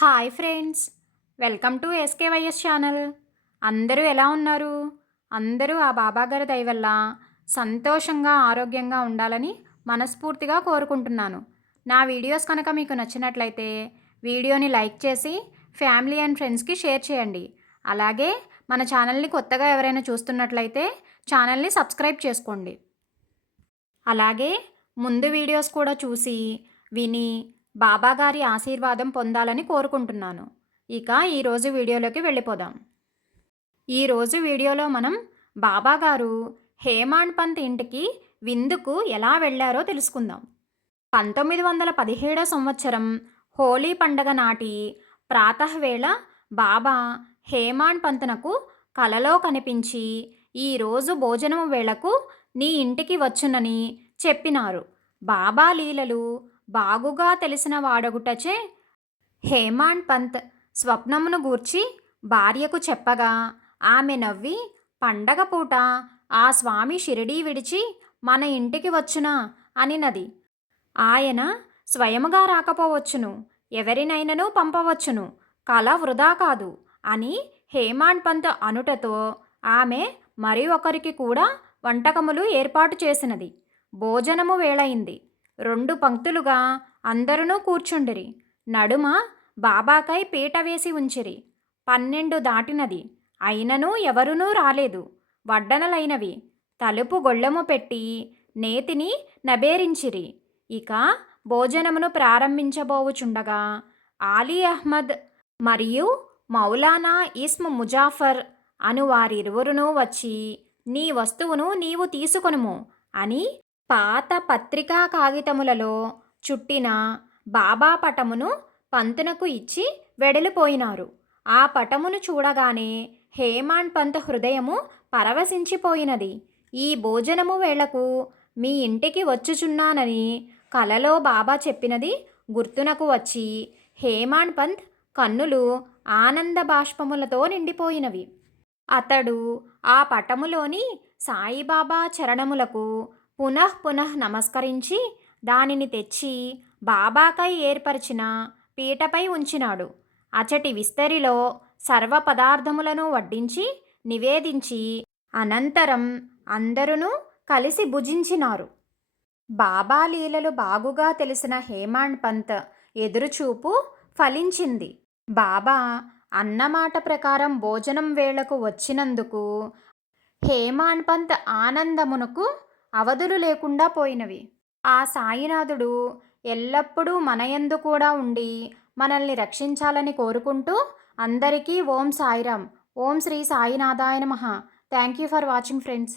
Hi friends welcome to SKYS channel. అందరూ ఎలా ఉన్నారు? అందరూ ఆ బాబాగారి దయ వల్ల సంతోషంగా ఆరోగ్యంగా ఉండాలని మనస్ఫూర్తిగా కోరుకుంటున్నాను. నా వీడియోస్ కనుక మీకు నచ్చినట్లయితే వీడియోని లైక్ చేసి ఫ్యామిలీ అండ్ ఫ్రెండ్స్కి షేర్ చేయండి. అలాగే మన ఛానల్ని కొత్తగా ఎవరైనా చూస్తున్నట్లయితే ఛానల్ని సబ్స్క్రైబ్ చేసుకోండి. అలాగే ముందు వీడియోస్ కూడా చూసి విని బాబాగారి ఆశీర్వాదం పొందాలని కోరుకుంటున్నాను. ఇక ఈరోజు వీడియోలోకి వెళ్ళిపోదాం. ఈరోజు వీడియోలో మనం బాబాగారు హేమాండ్ పంత్ ఇంటికి విందుకు ఎలా వెళ్ళారో తెలుసుకుందాం. పంతొమ్మిది వందల పదిహేడో సంవత్సరం హోలీ పండగ నాటి ప్రాతవేళ బాబా హేమాండ్ పంతునకు కలలో కనిపించి ఈరోజు భోజనం వేళకు నీ ఇంటికి వచ్చునని చెప్పినారు. బాబా లీలలు బాగుగా తెలిసిన వాడగుటచే హేమాండ్ పంత్ స్వప్నమును గూర్చి భార్యకు చెప్పగా ఆమె నవ్వి పండగ పూట ఆ స్వామి షిరిడీ విడిచి మన ఇంటికి వచ్చునా అనినది. ఆయన స్వయముగా రాకపోవచ్చును ఎవరినైనను పంపవచ్చును కళ వృధా కాదు అని హేమాండ్ పంత్ అనుటతో ఆమె మరి ఒకరికి కూడా వంటకములు ఏర్పాటు చేసినది. భోజనము వేళయింది. రెండు పంక్తులుగా అందరునూ కూర్చుండిరి. నడుమ బాబాకై పీట వేసి ఉంచిరి. పన్నెండు దాటినది. అయినను ఎవరునూ రాలేదు. వడ్డనలైనవి. తలుపు గొళ్ళెము పెట్టి నేతిని నబేరించిరి. ఇక భోజనమును ప్రారంభించబోవుచుండగా ఆలీ అహ్మద్ మరియు మౌలానా ఇస్మ్ ముజాఫర్ అను వారిరువురును వచ్చి నీ వస్తువును నీవు తీసుకొనుము అని పాత పత్రికా కాగితములలో చుట్టిన బాబా పటమును పంతునకు ఇచ్చి వెడలిపోయినారు. ఆ పటమును చూడగానే హేమాండ్ పంత్ హృదయము పరవశించిపోయినది. ఈ భోజనము వేళకు మీ ఇంటికి వచ్చుచున్నానని కలలో బాబా చెప్పినది గుర్తునకు వచ్చి హేమాండ్ పంత్ కన్నులు ఆనంద బాష్పములతో నిండిపోయినవి. అతడు ఆ పటములోని సాయిబాబా చరణములకు పునః పునః నమస్కరించి దానిని తెచ్చి బాబాకై ఏర్పరిచిన పీటపై ఉంచినాడు. అచటి విస్తరిలో సర్వ పదార్థములను వడ్డించి నివేదించి అనంతరం అందరూ కలిసి భుజించినారు. బాబా లీలలు బాగుగా తెలిసిన హేమాండ్ పంత్ ఎదురుచూపు ఫలించింది. బాబా అన్నమాట ప్రకారం భోజనం వేళకు వచ్చినందుకు హేమాన్ పంత్ ఆనందమునకు అవధులు లేకుండా పోయినవి. ఆ సాయినాథుడు ఎల్లప్పుడూ మనయందు కూడా ఉండి మనల్ని రక్షించాలని కోరుకుంటూ అందరికీ ఓం సాయిరామ్. ఓం శ్రీ సాయినాథాయ నమ. Thank you for watching friends.